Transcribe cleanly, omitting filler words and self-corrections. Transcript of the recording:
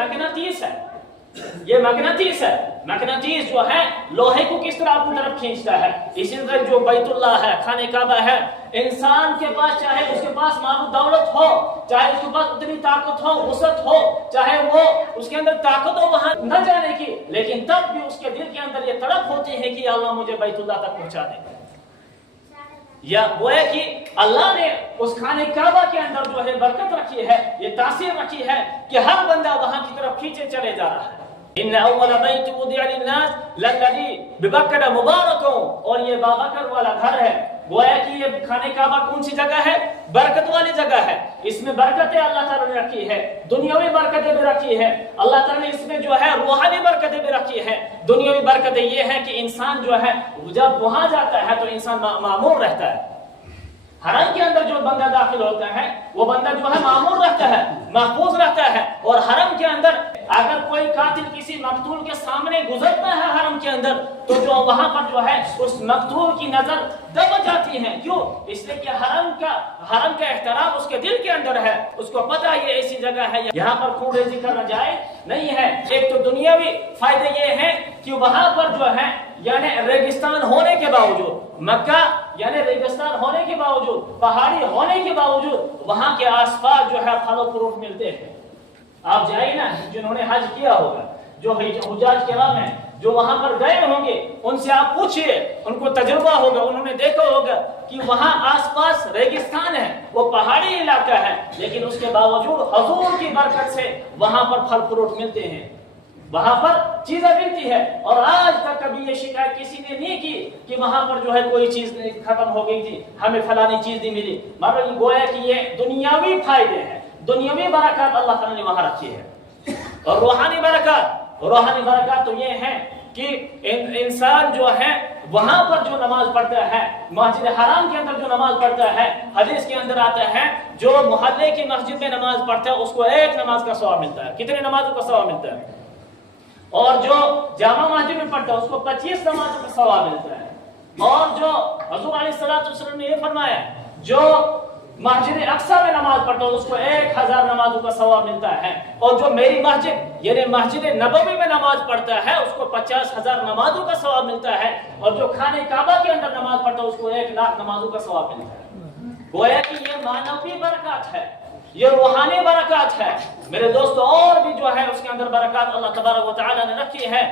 मैग्नेटिस है, ये मैग्नेटिस है। मैग्नेटिस जो है लोहे को किस तरह अपनी तरफ खींचता है, इसी तरह जो बैतुल्लाह है, खाने काबा है, इंसान के पास चाहे उसके पास माल दौलत हो, चाहे उसके पास उतनी ताकत हो, वसत हो, चाहे वो उसके अंदर ताकत हो वहां न जाने की, लेकिन तब भी उसके दिल के अंदर ये तड़प होती है कि अल्लाह मुझे बैतुल्लाह तक पहुंचा दे। या वो है कि अल्लाह ने उस खाने काबा के अंदर जो है बरकत रखी है, ये तासीर रखी है कि हर बंदा वहां की तरफ खींचे चले जा रहा है। इन्ना अव्वल बैत वुदिअ लिन्नास लल्लज़ी बिबक्कत मुबारकun, और ये बाबकर वाला घर है। गोया कि ये खाने काबा कौन सी जगह है? बरकत वाली जगह है। इसमें बरकतें अल्लाह ताला ने रखी है, दुनियावी बरकतें भी रखी है। अल्लाह ताला ने इसमें जो है रूहानी बरकतें भी रखी है। दुनियावी बरकतें ये है कि इंसान जो है जब वहां जाता है तो इंसान मामूर रहता है। हरम के अंदर जो बंदा दाखिल होता है वो बंदा जो है मामूर रहता है, महफूज रहता है। और हरम के अंदर अगर कोई कातिल किसी मकतूल के सामने गुजरता है हरम के अंदर, तो जो वहां पर जो है उस मकतूल की नजर दब जाती है। क्यों? इसलिए कि हरम का एहतराम उसके दिल के अंदर है, उसको पता है ये ऐसी जगह है यहाँ पर खून रेजी करना जाए नहीं है। एक तो दुनियावी फायदे ये है कि वहां पर जो है यानी रेगिस्तान होने के बावजूद, मक्का यानी रेगिस्तान होने के बावजूद, पहाड़ी होने के बावजूद वहां के आसपास जो है फल फ्रूट मिलते हैं। आप जाइए ना, जिन्होंने हज किया होगा, जो हुज्जाज किराम हैं, जो वहां पर गए होंगे, उनसे आप पूछिए, उनको तजुर्बा होगा, उन्होंने देखा होगा कि वहां आसपास रेगिस्तान है, वो पहाड़ी इलाका है, लेकिन उसके बावजूद हुजूर की बरकत से वहां पर फल फ्रूट मिलते हैं, वहां पर चीजें मिलती है। और आज तक कभी ये शिकायत किसी ने नहीं की कि वहां पर जो है कोई चीज खत्म हो गई थी, हमें फलानी चीज नहीं मिली। मतलब गोया कि ये दुनियावी फायदे हैं, दुनियावी बरकत अल्लाह ताला ने वहां रखी है। और रूहानी बरकत तो ये है कि इंसान जो है वहां पर जो नमाज पढ़ता है, मस्जिद हराम के अंदर जो नमाज पढ़ता है, हदीस के अंदर आता है जो मोहल्ले की मस्जिद में नमाज पढ़ता है उसको एक नमाज का सवाब मिलता है। कितने नमाजों का सवाब मिलता है? और जो जामा मस्जिद में पढ़ता है उसको 25 नमाजों का सवाब मिलता है। और जो हुजूर अलैहिस्सलातु वस्सलाम ने ये फरमाया, जो मस्जिद अक्सा में नमाज पढ़ता है उसको 1000 नमाजों का सवाब मिलता है। और जो मेरी मस्जिद यानी मस्जिद नबवी में नमाज पढ़ता है उसको 50,000 नमाजों का सवाब मिलता है। और जो खाने काबा के अंदर नमाज पढ़ता है उसको 1 लाख नमाजों का सवाब मिलता है। गोया कि ये मानवी बरकत है, ये रूहानी बरकत है मेरे दोस्तों। और भी जो है उसके अंदर बरकत अल्लाह तबारक व तआला ने रखी है।